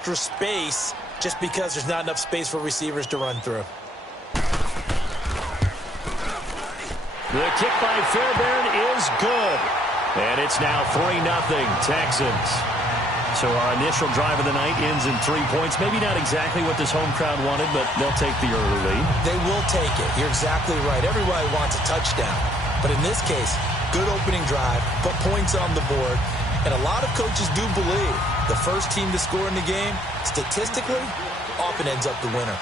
extra space just because there's not enough space for receivers to run through. The kick by Fairbairn is good. And it's now 3-0 Texans. So our initial drive of the night ends in 3 points. Maybe not exactly what this home crowd wanted, but they'll take the early lead. They will take it. You're exactly right. Everybody wants a touchdown. But in this case, good opening drive, put points on the board. And a lot of coaches do believe the first team to score in the game, statistically, often ends up the winner.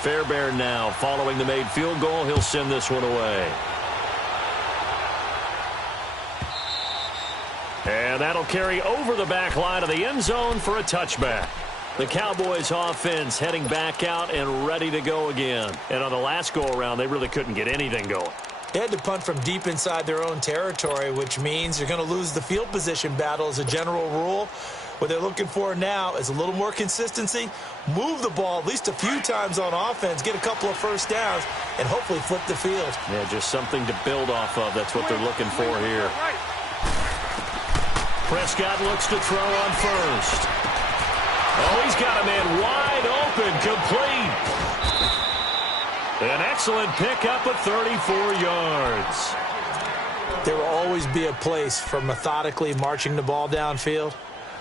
Fairbairn now following the made field goal. He'll send this one away. And that'll carry over the back line of the end zone for a touchback. The Cowboys offense heading back out and ready to go again. And on the last go-around, they really couldn't get anything going. They had to punt from deep inside their own territory, which means you're going to lose the field position battle as a general rule. What they're looking for now is a little more consistency, move the ball at least a few times on offense, get a couple of first downs, and hopefully flip the field. Yeah, just something to build off of. That's what they're looking for here. Prescott looks to throw on first. Oh, he's got a man wide open, complete. An excellent pickup of 34 yards. There will always be a place for methodically marching the ball downfield.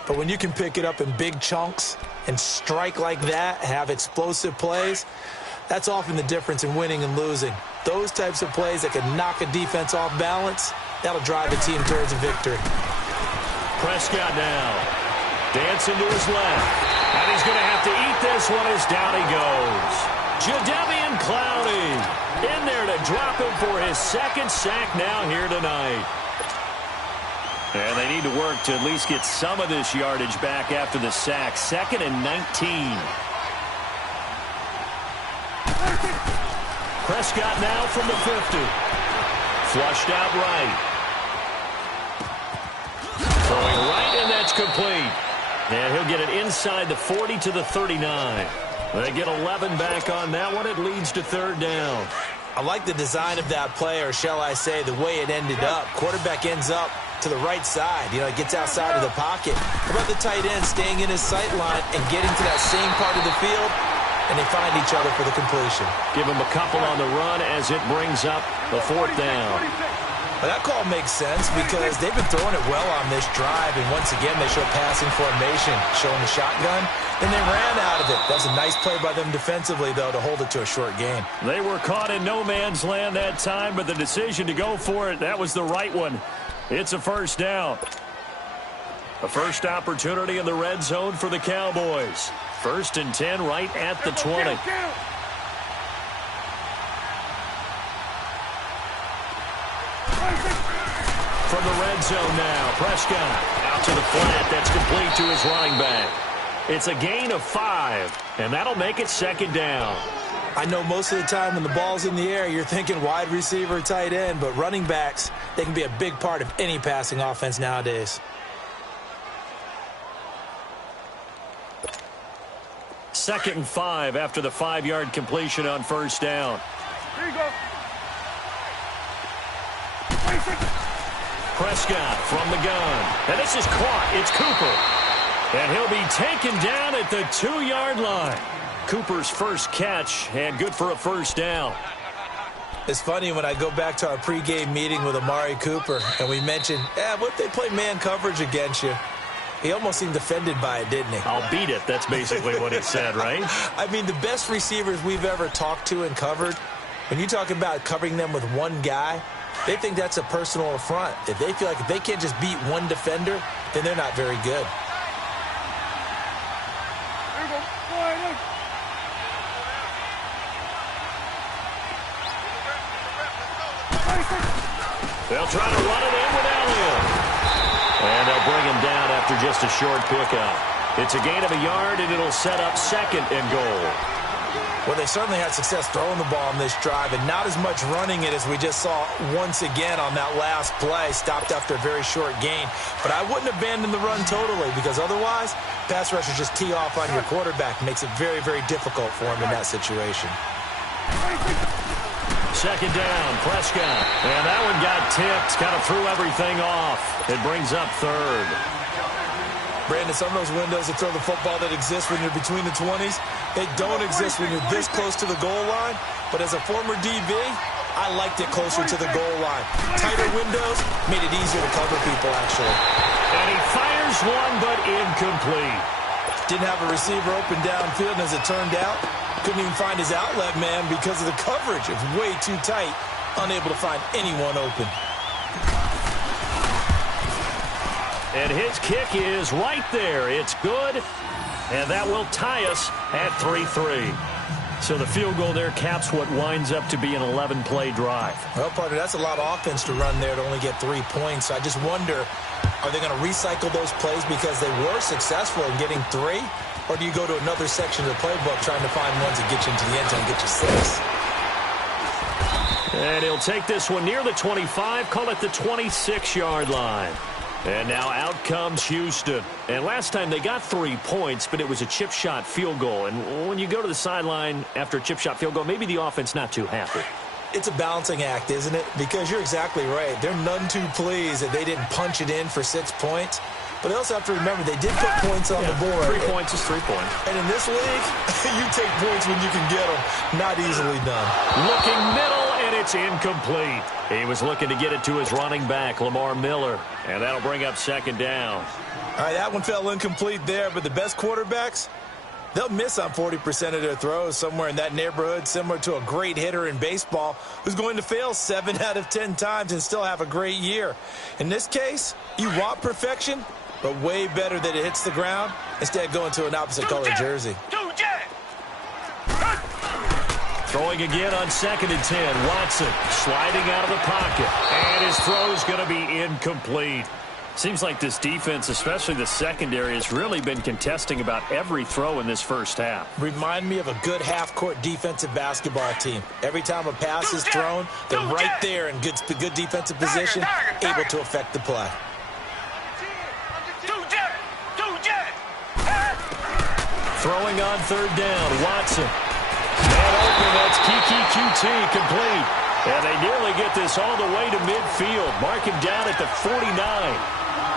But when you can pick it up in big chunks and strike like that, have explosive plays, that's often the difference in winning and losing. Those types of plays that can knock a defense off balance, that'll drive a team towards a victory. Prescott now. Dancing to his left. And he's going to have to eat this one as down he goes. Jadeveon Clowney in there to drop him for his second sack now here tonight. And they need to work to at least get some of this yardage back after the sack. 2nd and 19. Prescott now from the 50. Flushed out right. Throwing right, and that's complete. And he'll get it inside the 40 to the 39. They get 11 back on that one. It leads to 3rd down. I like the design of that play, or shall I say the way it ended up. Quarterback ends up to the right side. You know, it gets outside of the pocket. How about the tight end staying in his sight line and getting to that same part of the field, and they find each other for the completion. Give him a couple on the run as it brings up the 4th down. Well, that call makes sense because they've been throwing it well on this drive, and once again they show passing formation, showing the shotgun. Then they ran out of it. That was a nice play by them defensively, though, to hold it to a short gain. They were caught in no man's land that time, but the decision to go for it, that was the right one. It's a 1st down. A first opportunity in the red zone for the Cowboys. 1st and 10 right at the 20. From the red zone now, Prescott out to the flat. That's complete to his running back. It's a gain of 5, and that'll make it 2nd down. I know most of the time when the ball's in the air, you're thinking wide receiver, tight end, but running backs, they can be a big part of any passing offense nowadays. 2nd and 5 after the 5-yard completion on 1st down. Here you go. Prescott from the gun. And this is caught. It's Cooper. And he'll be taken down at the 2-yard line. Cooper's first catch, and good for a 1st down. It's funny when I go back to our pregame meeting with Amari Cooper, and we mentioned, what if they play man coverage against you? He almost seemed offended by it, didn't he? I'll beat it. That's basically what he said, right? I mean, the best receivers we've ever talked to and covered, when you talk about covering them with one guy, they think that's a personal affront. If they feel like if they can't just beat one defender, then they're not very good. They'll try to run it in with Elliott. And they'll bring him down after just a short pickup. It's a gain of a yard, and it'll set up 2nd and goal. Well, they certainly had success throwing the ball on this drive, and not as much running it as we just saw once again on that last play. Stopped after a very short gain. But I wouldn't abandon the run totally, because otherwise, pass rushers just tee off on your quarterback. Makes it very, very difficult for him in that situation. Second down, Prescott. And that one got tipped, kind of threw everything off. It brings up third. Brandon, some of those windows to throw the football that exist when you're between the 20s, they don't exist when you're this close to the goal line. But as a former DB, I liked it closer to the goal line. Tighter windows made it easier to cover people, actually. And he fires one, but incomplete. Didn't have a receiver open downfield, and as it turned out, couldn't even find his outlet man because of the coverage. It was way too tight, unable to find anyone open. And his kick is right there. It's good, and that will tie us at 3-3. So the field goal there caps what winds up to be an 11-play drive. Well, partner, that's a lot of offense to run there to only get 3 points. I just wonder, are they going to recycle those plays because they were successful in getting 3? Or do you go to another section of the playbook trying to find ones that get you into the end zone and get you 6? And he'll take this one near the 25, call it the 26-yard line. And now out comes Houston. And last time they got 3 points, but it was a chip shot field goal. And when you go to the sideline after a chip shot field goal, maybe the offense not too happy. It's a balancing act, isn't it? Because you're exactly right. They're none too pleased that they didn't punch it in for 6 points. But they also have to remember they did put points on the board. 3 points is 3 points. And in this league, you take points when you can get them. Not easily done. Looking middle, and it's incomplete. He was looking to get it to his running back, Lamar Miller. And that'll bring up second down. All right, that one fell incomplete there. But the best quarterbacks, they'll miss on 40% of their throws, somewhere in that neighborhood, similar to a great hitter in baseball who's going to fail 7 out of 10 times and still have a great year. In this case, you want perfection, but way better that it hits the ground instead of going to an opposite color jersey. Throwing again on 2nd and 10. Watson sliding out of the pocket. And his throw's going to be incomplete. Seems like this defense, especially the secondary, has really been contesting about every throw in this first half. Remind me of a good half-court defensive basketball team. Every time a pass is thrown, they're right there in good defensive position, able to affect the play. Throwing on 3rd down, Watson. And open, that's Kiki QT complete. And they nearly get this all the way to midfield. Mark him down at the 49.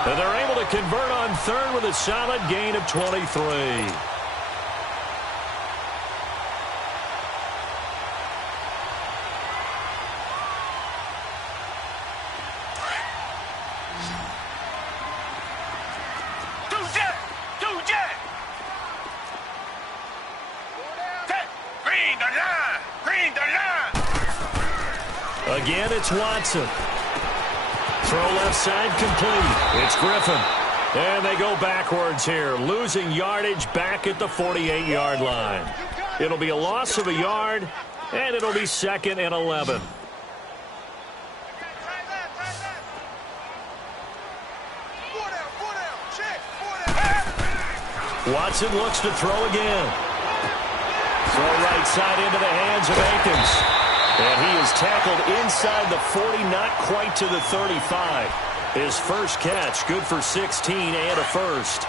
And they're able to convert on 3rd with a solid gain of 23. Again, it's Watson. Throw left side complete. It's Griffin. And they go backwards here, losing yardage back at the 48-yard line. It'll be a loss of a yard, and it'll be 2nd and 11. Watson looks to throw again. Throw right side into the hands of Akins. And he is tackled inside the 40, not quite to the 35. His first catch, good for 16 and a first.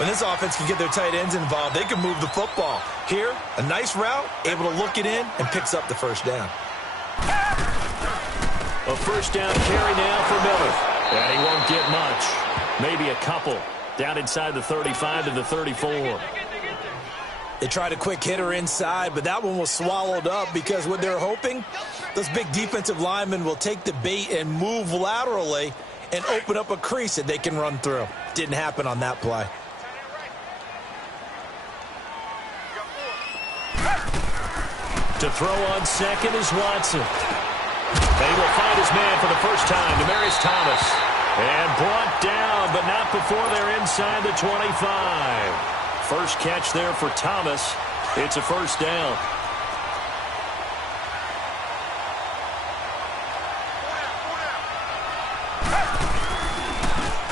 When this offense can get their tight ends involved, they can move the football. Here, a nice route, able to look it in, and picks up the first down. A first down carry now for Miller. And he won't get much. Maybe a couple. Down inside the 35 to the 34. They tried a quick hitter inside, but that one was swallowed up because what they're hoping, those big defensive linemen will take the bait and move laterally and open up a crease that they can run through. Didn't happen on that play. To throw on 2nd is Watson. They will find his man for the first time, Demaryius Thomas. And brought down, but not before they're inside the 25. First catch there for Thomas. It's a first down.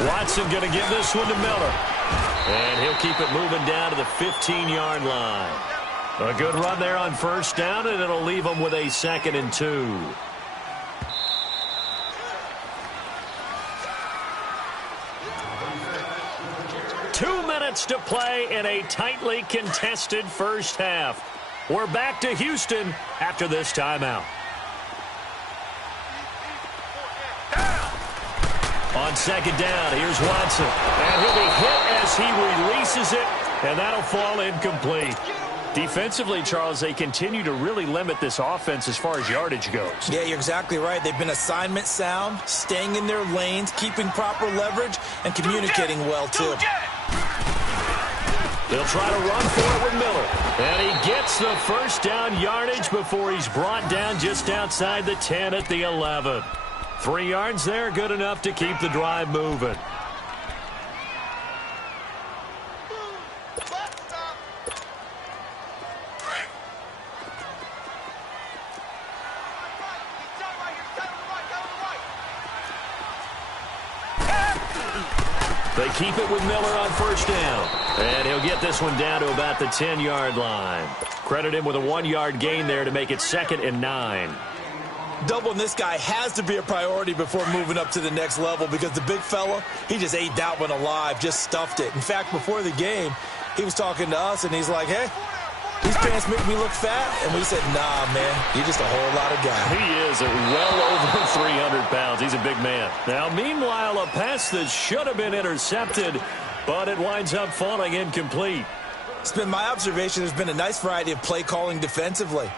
Watson going to give this one to Miller. And he'll keep it moving down to the 15-yard line. A good run there on first down, and it'll leave them with a 2nd and 2. To play in a tightly contested first half. We're back to Houston after this timeout. On second down, here's Watson. And he'll be hit as he releases it, and that'll fall incomplete. Defensively, Charles, they continue to really limit this offense as far as yardage goes. Yeah, you're exactly right. They've been assignment sound, staying in their lanes, keeping proper leverage, and communicating well, too. They'll try to run for it with Miller. And he gets the first down yardage before he's brought down just outside the 10 at the 11. 3 yards there, good enough to keep the drive moving. They keep it with Miller on first down. And he'll get this one down to about the 10-yard line. Credit him with a 1-yard gain there to make it 2nd and 9. Doubling this guy has to be a priority before moving up to the next level because the big fella, he just ate that one alive, just stuffed it. In fact, before the game, he was talking to us, and he's like, hey, these pants make me look fat. And we said, nah, man, you're just a whole lot of guy. He is at well over 300 pounds. He's a big man. Now, meanwhile, a pass that should have been intercepted, but it winds up falling incomplete. It's been my observation there's been a nice variety of play calling defensively.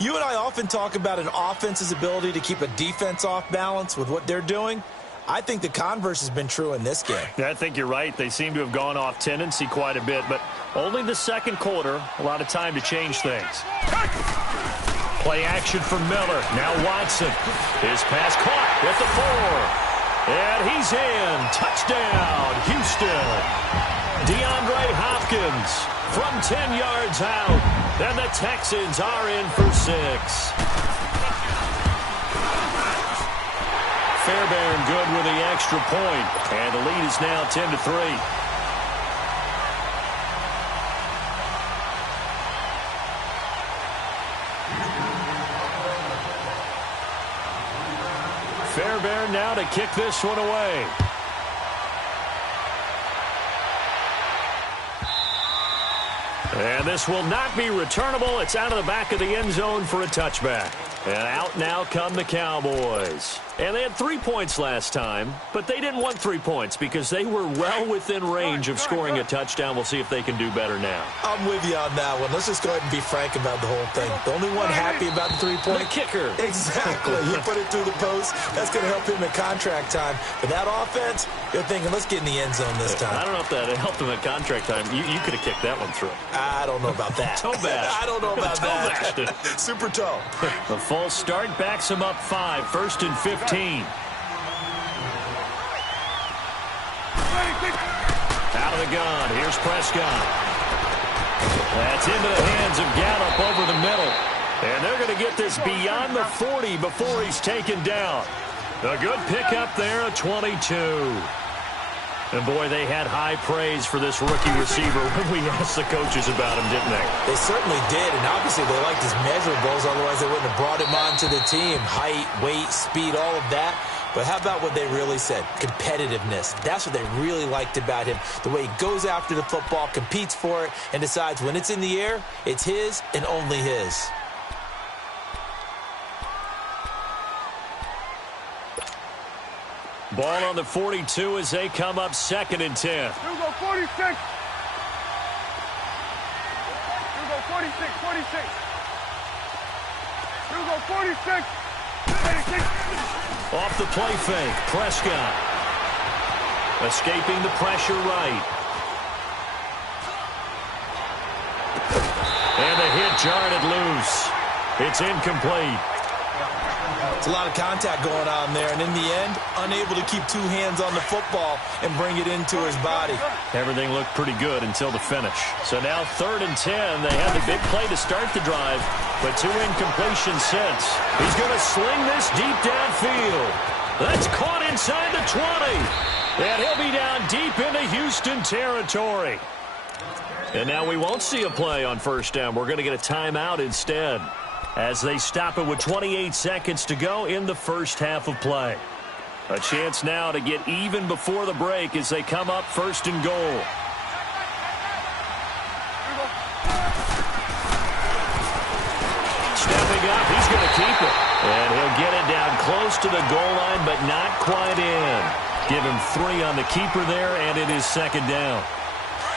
You and I often talk about an offense's ability to keep a defense off balance with what they're doing. I think the converse has been true in this game. Yeah, I think you're right. They seem to have gone off tendency quite a bit, but only the second quarter, a lot of time to change things. Play action for Miller. Now Watson. His pass caught at the 4. And he's in. Touchdown, Houston. DeAndre Hopkins from 10 yards out. And the Texans are in for 6. Fairbairn good with the extra point. And the lead is now 10-3. Fairbairn now to kick this one away. And this will not be returnable. It's out of the back of the end zone for a touchback. And out now come the Cowboys. And they had 3 points last time, but they didn't want 3 points because they were well within range of scoring a touchdown. We'll see if they can do better now. I'm with you on that one. Let's just go ahead and be frank about the whole thing. The only one happy about the 3-point? The kicker. Exactly. You put it through the post. That's going to help him at contract time. But that offense, you're thinking, let's get in the end zone this time. I don't know if that helped him at contract time. You could have kicked that one through. I don't know about that. Toe bash. I don't know about that. Super toe. The false start backs him up 5. 1st and 15. Out of the gun. Here's Prescott. That's into the hands of Gallup over the middle. And they're going to get this beyond the 40 before he's taken down. A good pickup there at 22. And, boy, they had high praise for this rookie receiver when we asked the coaches about him, didn't they? They certainly did, and obviously they liked his measurables. Otherwise, they wouldn't have brought him onto the team. Height, weight, speed, all of that. But how about what they really said? Competitiveness. That's what they really liked about him. The way he goes after the football, competes for it, and decides when it's in the air, it's his and only his. Ball on the 42 as they come up 2nd and 10. Here we go, 46. Here we go, 46, 46. Here we go, 46. 46. Off the play fake, Prescott. Escaping the pressure right. And the hit jarred it loose. It's incomplete. It's a lot of contact going on there, and in the end, unable to keep 2 hands on the football and bring it into his body. Everything looked pretty good until the finish. So now 3rd and 10. They had the big play to start the drive, but 2 incompletions since. He's going to sling this deep downfield. That's caught inside the 20. And he'll be down deep into Houston territory. And now we won't see a play on 1st down. We're going to get a timeout instead, as they stop it with 28 seconds to go in the first half of play. A chance now to get even before the break as they come up 1st and goal. Stepping up, he's going to keep it. And he'll get it down close to the goal line, but not quite in. Give him 3 on the keeper there, and it is second down.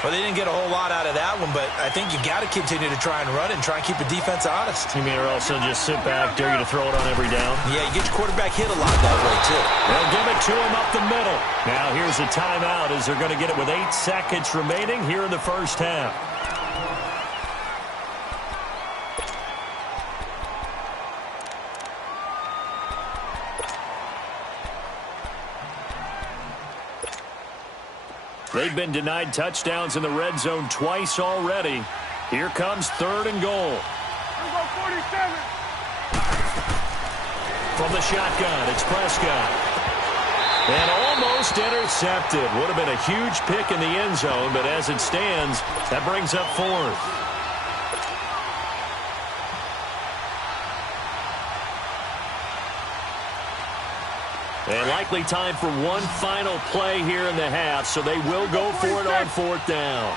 Well, they didn't get a whole lot out of that one, but I think you got to continue to try and run and try and keep the defense honest. You mean or also just sit back, dare you to throw it on every down? Yeah, you get your quarterback hit a lot that way, too. They'll give it to him up the middle. Now here's a timeout as they're going to get it with 8 seconds remaining here in the first half. They've been denied touchdowns in the red zone twice already. Here comes 3rd and goal. Here go 47. From the shotgun, it's Prescott. And almost intercepted. Would have been a huge pick in the end zone, but as it stands, that brings up 4th. And likely time for one final play here in the half, so they will go for it on 4th down.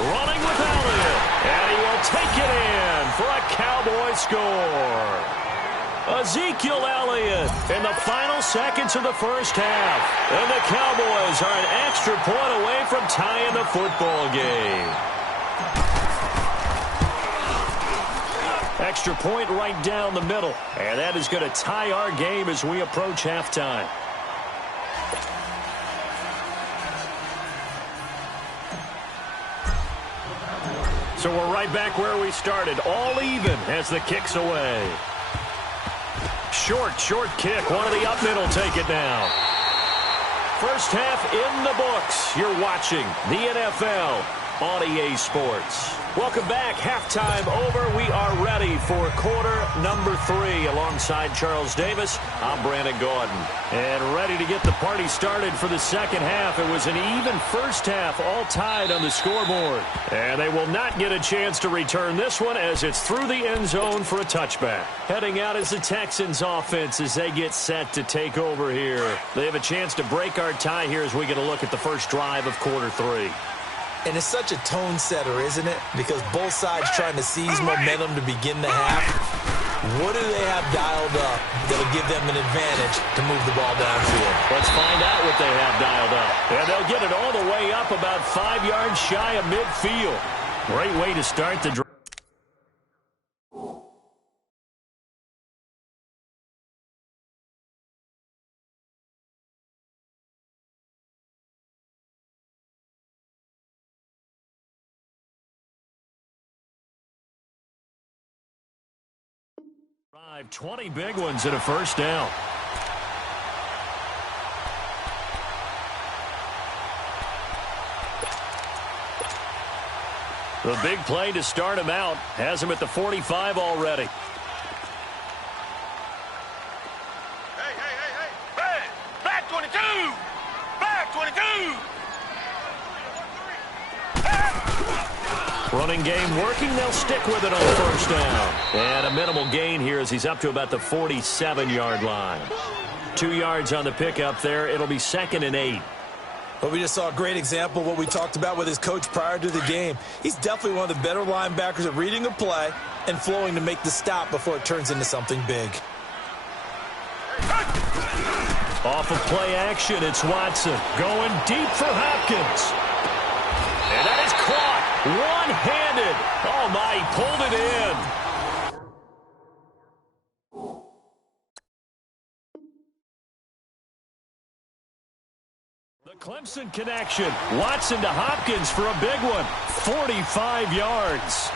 Running with Elliott, and he will take it in for a Cowboy score. Ezekiel Elliott in the final seconds of the first half. And the Cowboys are an extra point away from tying the football game. Extra point right down the middle. And that is going to tie our game as we approach halftime. So we're right back where we started. All even as the kick's away. Short kick. One of the up middle take it now. First half in the books. You're watching the NFL on EA Sports. Welcome back. Halftime over. We are ready for quarter number 3. Alongside Charles Davis, I'm Brandon Gordon. And ready to get the party started for the second half. It was an even first half, all tied on the scoreboard. And they will not get a chance to return this one as it's through the end zone for a touchback. Heading out is the Texans offense as they get set to take over here. They have a chance to break our tie here as we get a look at the first drive of quarter 3. And it's such a tone setter, isn't it? Because both sides trying to seize momentum to begin the half. What do they have dialed up that'll give them an advantage to move the ball downfield? Let's find out what they have dialed up. And they'll get it all the way up about 5 yards shy of midfield. Great way to start the drive. Drive, 20 big ones and a first down. The big play to start him out has him at the 45 already. Hey! Back 22! Back 22! Running game working. They'll stick with it on first down. And a minimal gain here as he's up to about the 47-yard line. 2 yards on the pickup there. It'll be 2nd and 8. But we just saw a great example of what we talked about with his coach prior to the game. He's definitely one of the better linebackers at reading a play and flowing to make the stop before it turns into something big. Off of play action, it's Watson going deep for Hopkins. And that is caught. One-handed. Oh, my, he pulled it in. The Clemson connection. Watson to Hopkins for a big one. 45 yards.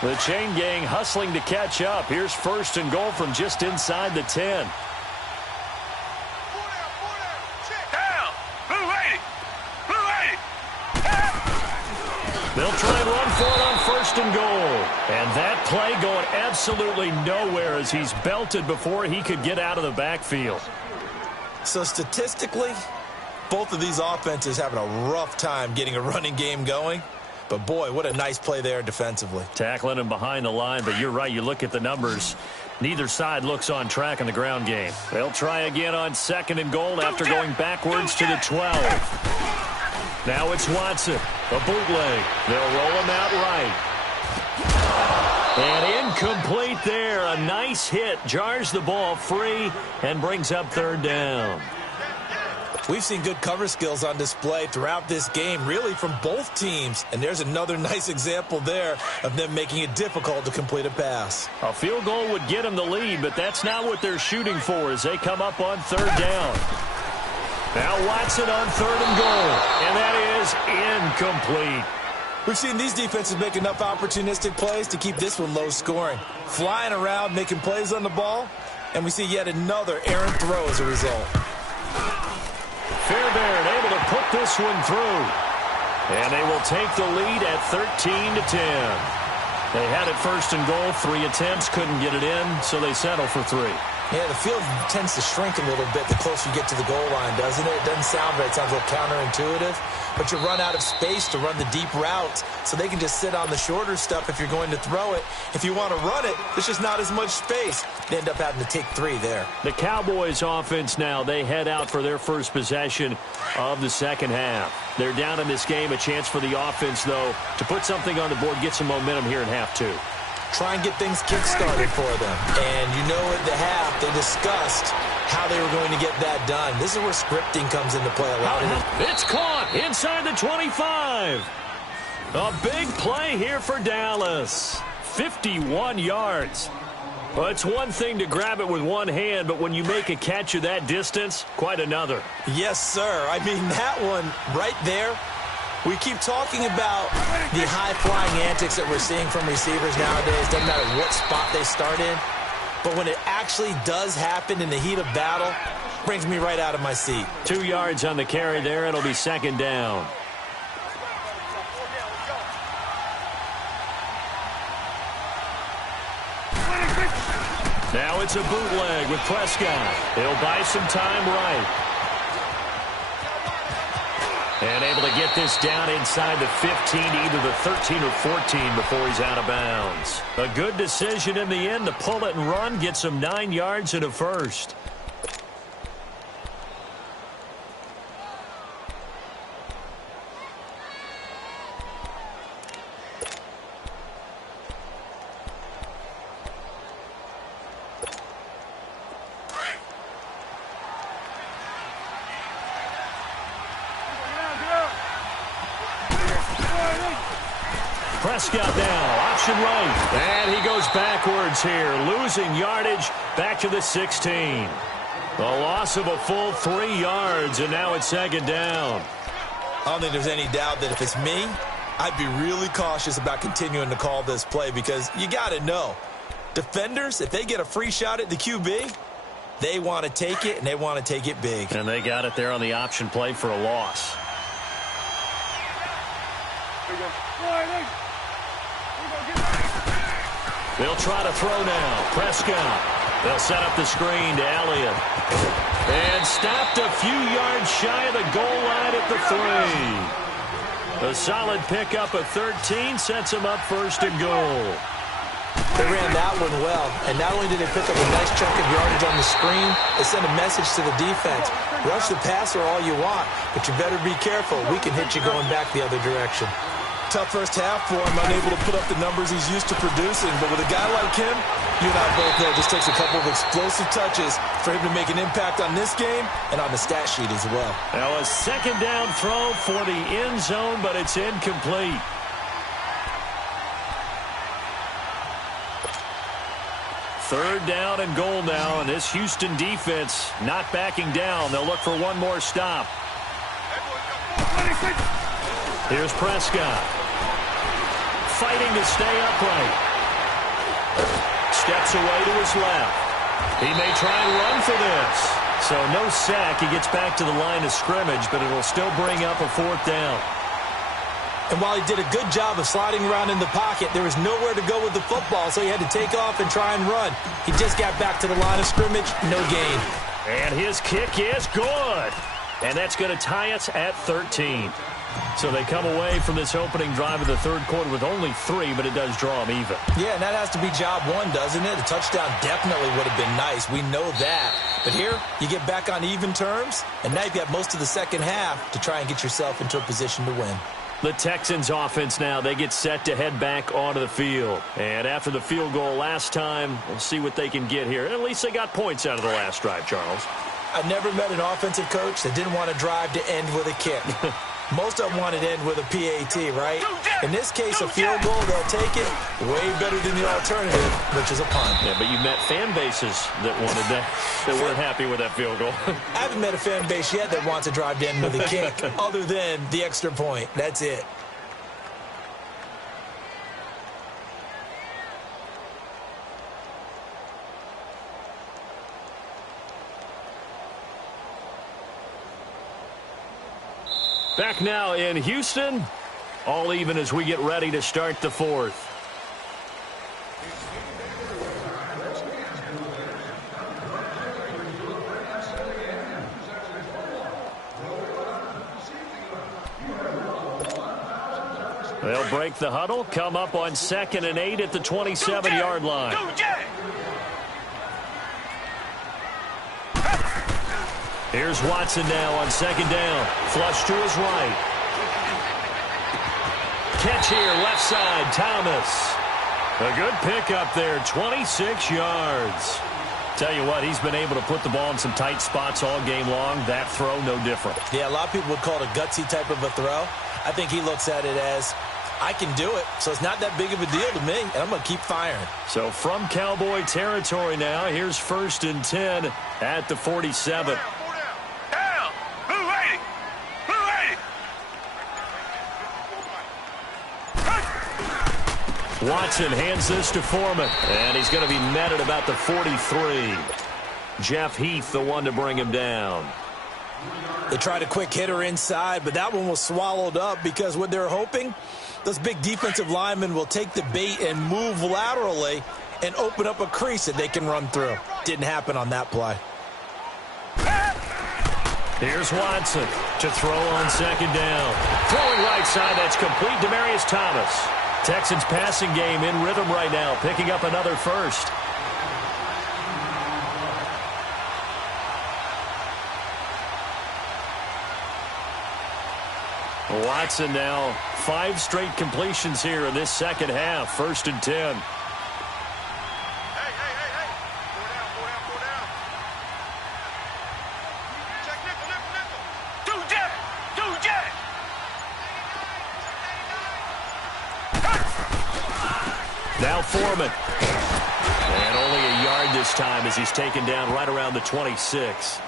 The chain gang hustling to catch up. Here's 1st and goal from just inside the 10. They'll try and run for it on 1st and goal. And that play going absolutely nowhere as he's belted before he could get out of the backfield. So statistically, both of these offenses having a rough time getting a running game going. But, boy, what a nice play there defensively. Tackling him behind the line, but you're right. You look at the numbers. Neither side looks on track in the ground game. They'll try again on 2nd and goal after going backwards to the 12. Now it's Watson. A bootleg. They'll roll him out right. And incomplete there. A nice hit. Jars the ball free and brings up third down. We've seen good cover skills on display throughout this game, really from both teams. And there's another nice example there of them making it difficult to complete a pass. A field goal would get them the lead, but that's not what they're shooting for as they come up on third down. Now Watson on third and goal, and that is incomplete. We've seen these defenses make enough opportunistic plays to keep this one low scoring. Flying around, making plays on the ball, and we see yet another errant throw as a result. Fairbairn able to put this one through. And they will take the lead at 13-10. They had it first and goal, 3 attempts, couldn't get it in, so they settle for 3. Yeah, the field tends to shrink a little bit the closer you get to the goal line, doesn't it? It doesn't sound right. It sounds a little counterintuitive. But you run out of space to run the deep routes, so they can just sit on the shorter stuff if you're going to throw it. If you want to run it, there's just not as much space. They end up having to take 3 there. The Cowboys offense now, they head out for their first possession of the second half. They're down in this game. A chance for the offense, though, to put something on the board, get some momentum here in half 2. Try and get things kick-started for them. And you know at the half, they discussed how they were going to get that done. This is where scripting comes into play a lot. It's caught inside the 25. A big play here for Dallas. 51 yards. Well, it's one thing to grab it with one hand, but when you make a catch of that distance, quite another. Yes, sir. I mean, that one right there. We keep talking about the high-flying antics that we're seeing from receivers nowadays. Doesn't matter what spot they start in. But when it actually does happen in the heat of battle, it brings me right out of my seat. 2 yards on the carry there. It'll be second down. Now it's a bootleg with Prescott. He'll buy some time right. And able to get this down inside the 15 to either the 13 or 14 before he's out of bounds. A good decision in the end to pull it and run, get some 9 yards and a first. Prescott now, option right. And he goes backwards here, losing yardage back to the 16. The loss of a full 3 yards, and now it's second down. I don't think there's any doubt that if it's me, I'd be really cautious about continuing to call this play because you got to know, defenders, if they get a free shot at the QB, they want to take it, and they want to take it big. And they got it there on the option play for a loss. They'll try to throw now. Prescott. They'll set up the screen to Elliott. And stopped a few yards shy of the goal line at the 3. A solid pickup of 13 sets them up first and goal. They ran that one well, and not only did they pick up a nice chunk of yardage on the screen, they sent a message to the defense. Rush the passer all you want, but you better be careful. We can hit you going back the other direction. Tough first half for him, unable to put up the numbers he's used to producing. But with a guy like him, you and I both know it just takes a couple of explosive touches for him to make an impact on this game and on the stat sheet as well. Now a second down throw for the end zone, but it's incomplete. Third down and goal now, and this Houston defense not backing down. They'll look for one more stop. Here's Prescott. Fighting to stay upright. Steps away to his left. He may try and run for this. So no sack. He gets back to the line of scrimmage, but it'll still bring up a fourth down. And while he did a good job of sliding around in the pocket, there was nowhere to go with the football, so he had to take off and try and run. He just got back to the line of scrimmage, no gain. And his kick is good. And that's going to tie us at 13. So they come away from this opening drive of the third quarter with only 3, but it does draw them even. Yeah, and that has to be job one, doesn't it? A touchdown definitely would have been nice. We know that. But here, you get back on even terms, and now you've got most of the second half to try and get yourself into a position to win. The Texans offense now, they get set to head back onto the field. And after the field goal last time, we'll see what they can get here. At least they got points out of the last drive, Charles. I've never met an offensive coach that didn't want to drive to end with a kick. Most of them wanted to end with a PAT, right? In this case, a field goal, they'll take it way better than the alternative, which is a punt. Yeah, but you've met fan bases that wanted that weren't happy with that field goal. I haven't met a fan base yet that wants to drive to end with a kick, other than the extra point. That's it. Back now in Houston, all even as we get ready to start the fourth. They'll break the huddle, come up on 2nd and 8 at the 27-yard line. Here's Watson now on 2nd down. Flush to his right. Catch here, left side, Thomas. A good pickup there, 26 yards. Tell you what, he's been able to put the ball in some tight spots all game long. That throw, no different. Yeah, a lot of people would call it a gutsy type of a throw. I think he looks at it as, I can do it, so it's not that big of a deal to me, and I'm going to keep firing. So from Cowboy territory now, here's 1st and 10 at the 47. Watson hands this to Foreman, and he's going to be met at about the 43. Jeff Heath, the one to bring him down. They tried a quick hitter inside, but that one was swallowed up because what they're hoping, those big defensive linemen will take the bait and move laterally and open up a crease that they can run through. Didn't happen on that play. Here's Watson to throw on 2nd down. Throwing right side, that's complete. Demaryius Thomas. Texans passing game in rhythm right now, picking up another first. Watson now 5 straight completions here in this second half. 1st and 10. Now Foreman. And only a yard this time as he's taken down right around the 26.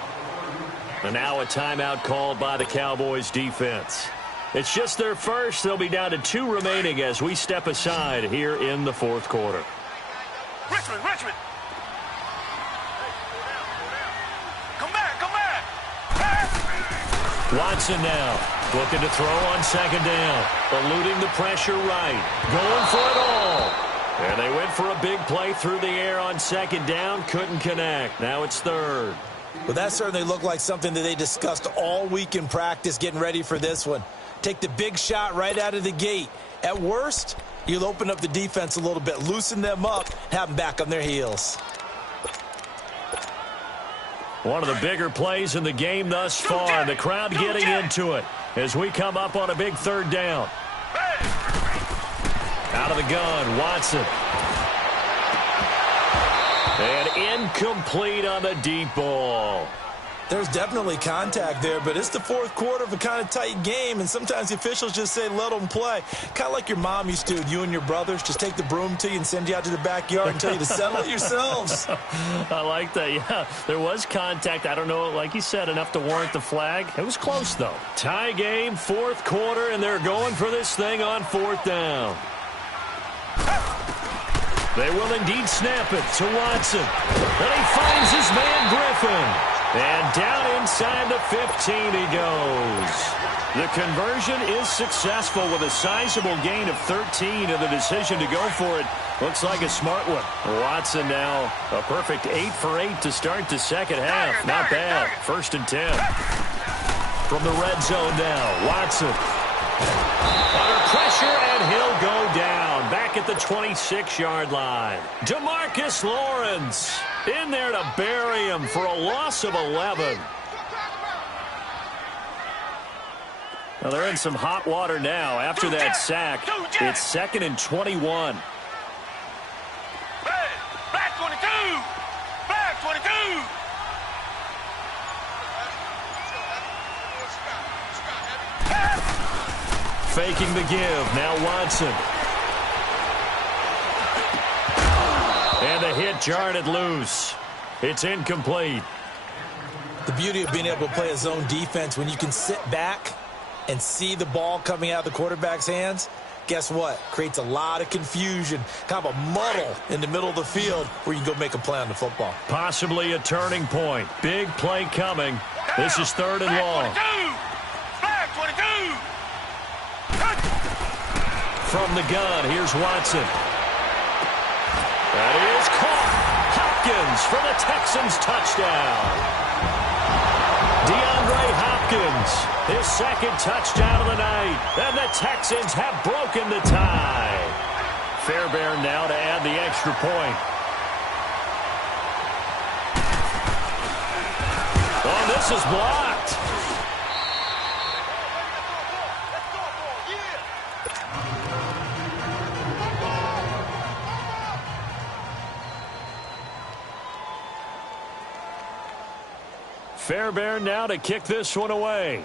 And now a timeout called by the Cowboys defense. It's just their first. They'll be down to 2 remaining as we step aside here in the fourth quarter. Richmond. Come back. Watson now looking to throw on 2nd down. Eluding the pressure right. Going for it all. And they went for a big play through the air on 2nd down. Couldn't connect. Now it's 3rd. Well, that certainly looked like something that they discussed all week in practice getting ready for this one. Take the big shot right out of the gate. At worst, you'll open up the defense a little bit, loosen them up, have them back on their heels. One of the bigger plays in the game thus far. The crowd getting into it as we come up on a big 3rd down. Out of the gun, Watson. And incomplete on the deep ball. There's definitely contact there, but it's the fourth quarter of a kind of tight game, and sometimes the officials just say, let them play. Kind of like your mom used to, you and your brothers, just take the broom to you and send you out to the backyard and tell you to settle it yourselves. I like that, yeah. There was contact. I don't know, like you said, enough to warrant the flag. It was close, though. Tie game, fourth quarter, and they're going for this thing on 4th down. They will indeed snap it to Watson. And he finds his man Griffin. And down inside the 15 he goes. The conversion is successful with a sizable gain of 13, and the decision to go for it looks like a smart one. Watson now a perfect 8 for 8 to start the second half. Not bad. 1st and 10. From the red zone now, Watson Under pressure, and he'll go down. Back at the 26-yard line. DeMarcus Lawrence in there to bury him for a loss of 11. Well, they're in some hot water now after that sack. It's 2nd and 21. Black 22! Black 22! Faking the give. Now Watson. And the hit jarred it loose. It's incomplete. The beauty of being able to play a zone defense when you can sit back and see the ball coming out of the quarterback's hands, guess what? Creates a lot of confusion, kind of a muddle in the middle of the field where you can go make a play on the football. Possibly a turning point. Big play coming. This is 3rd and long. Black 22! From the gun, here's Watson. That is caught. Hopkins for the Texans touchdown. DeAndre Hopkins, his 2nd touchdown of the night. And the Texans have broken the tie. Fairbairn now to add the extra point. Oh, this is blocked. Fairbairn now to kick this one away.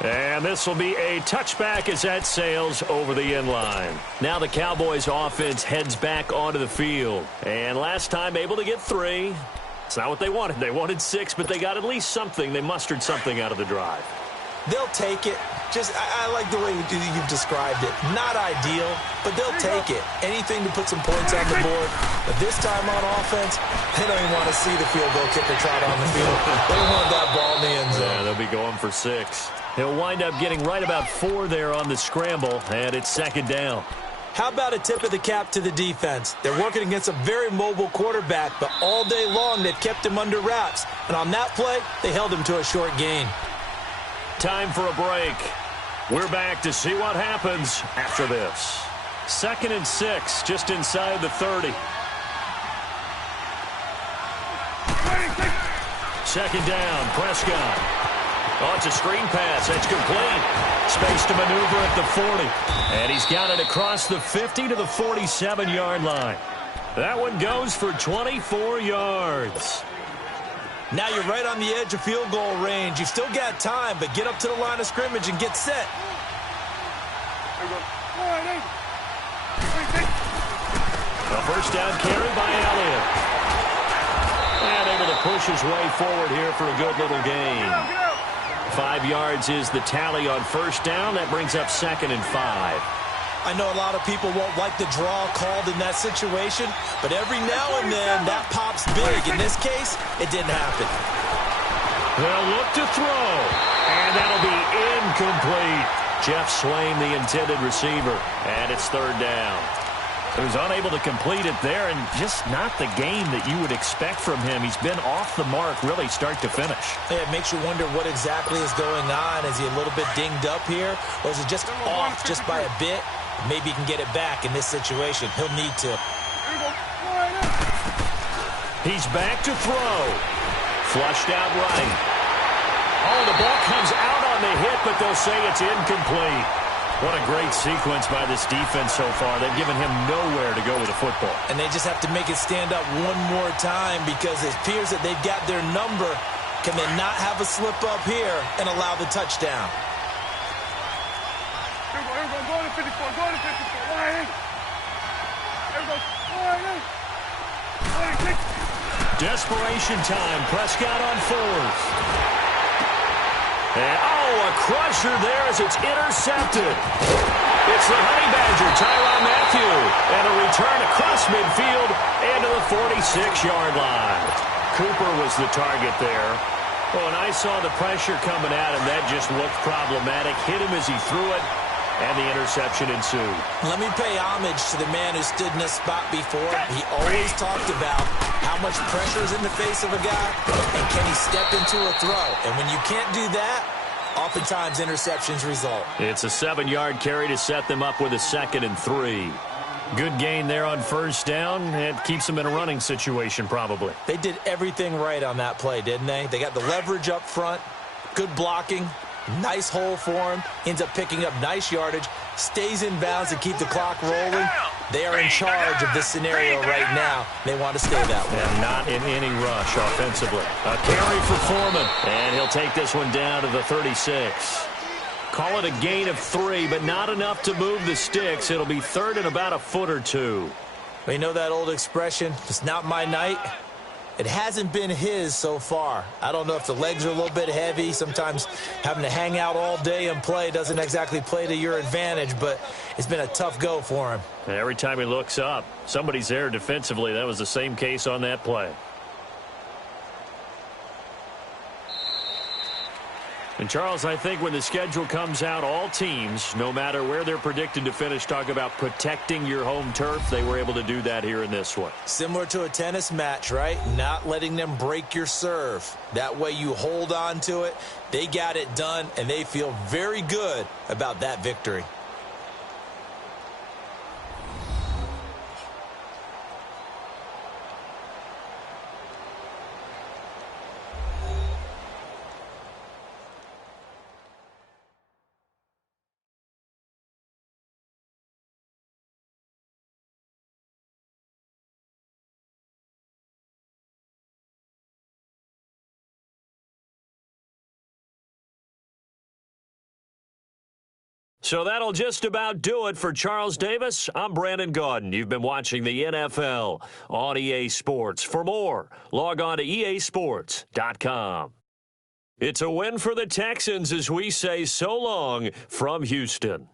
And this will be a touchback as that sails over the end line. Now the Cowboys offense heads back onto the field. And last time able to get 3. It's not what they wanted. They wanted 6, but they got at least something. They mustered something out of the drive. They'll take it. I like the way you've described it. Not ideal, but they'll take it. Anything to put some points on the board. But this time on offense, they don't even want to see the field goal kicker trot on the field. They want that ball in the end zone. Yeah, they'll be going for 6. He'll wind up getting right about 4 there on the scramble, and it's 2nd down. How about a tip of the cap to the defense? They're working against a very mobile quarterback, but all day long they've kept him under wraps. And on that play, they held him to a short gain. Time for a break. We're back to see what happens after this. 2nd and 6, just inside the 30. 2nd down, Prescott. Oh, it's a screen pass. That's complete. Space to maneuver at the 40. And he's got it across the 50 to the 47-yard line. That one goes for 24 yards. Now you're right on the edge of field goal range. You've still got time, but get up to the line of scrimmage and get set. A first down carry by Elliott. And able to push his way forward here for a good little gain. 5 yards is the tally on first down. That brings up 2nd and 5. I know a lot of people won't like the draw called in that situation, but every now and then that pops big. In this case, it didn't happen. They'll look to throw, and that'll be incomplete. Jeff Swain, the intended receiver, and it's 3rd down. He was unable to complete it there, and just not the game that you would expect from him. He's been off the mark really start to finish. Yeah, it makes you wonder what exactly is going on. Is he a little bit dinged up here, or is it just off just by a bit? Maybe he can get it back in this situation. He'll need to. He's back to throw. Flushed out right. Oh, the ball comes out on the hit, but they'll say it's incomplete. What a great sequence by this defense so far. They've given him nowhere to go with the football. And they just have to make it stand up one more time because it appears that they've got their number. Can they not have a slip up here and allow the touchdown? Desperation time. Prescott on 4th. And, a crusher there as it's intercepted. It's the Honey Badger, Tyrann Mathieu. And a return across midfield and to the 46-yard line. Cooper was the target there. Oh, and I saw the pressure coming at him. That just looked problematic. Hit him as he threw it. and the interception ensued. Let me pay homage to the man who stood in this spot before. He always talked about how much pressure is in the face of a guy, and can he step into a throw. And when you can't do that, oftentimes interceptions result. It's a 7-yard carry to set them up with a 2nd and 3. Good gain there on first down. It keeps them in a running situation probably. They did everything right on that play, didn't they? They got the leverage up front, good blocking, nice hole for him, ends up picking up nice yardage, stays in bounds to keep the clock rolling. They are in charge of this scenario right now. They want to stay that way. And not in any rush offensively. A carry for Foreman, and he'll take this one down to the 36. Call it a gain of 3, but not enough to move the sticks. It'll be 3rd and about a foot or 2. Well, you know that old expression, it's not my night? It hasn't been his so far. I don't know if the legs are a little bit heavy. Sometimes having to hang out all day and play doesn't exactly play to your advantage, but it's been a tough go for him. And every time he looks up, somebody's there defensively. That was the same case on that play. And, Charles, I think when the schedule comes out, all teams, no matter where they're predicted to finish, talk about protecting your home turf. They were able to do that here in this one. Similar to a tennis match, right? Not letting them break your serve. That way you hold on to it. They got it done, and they feel very good about that victory. So that'll just about do it for Charles Davis. I'm Brandon Gaudin. You've been watching the NFL on EA Sports. For more, log on to easports.com. It's a win for the Texans as we say so long from Houston.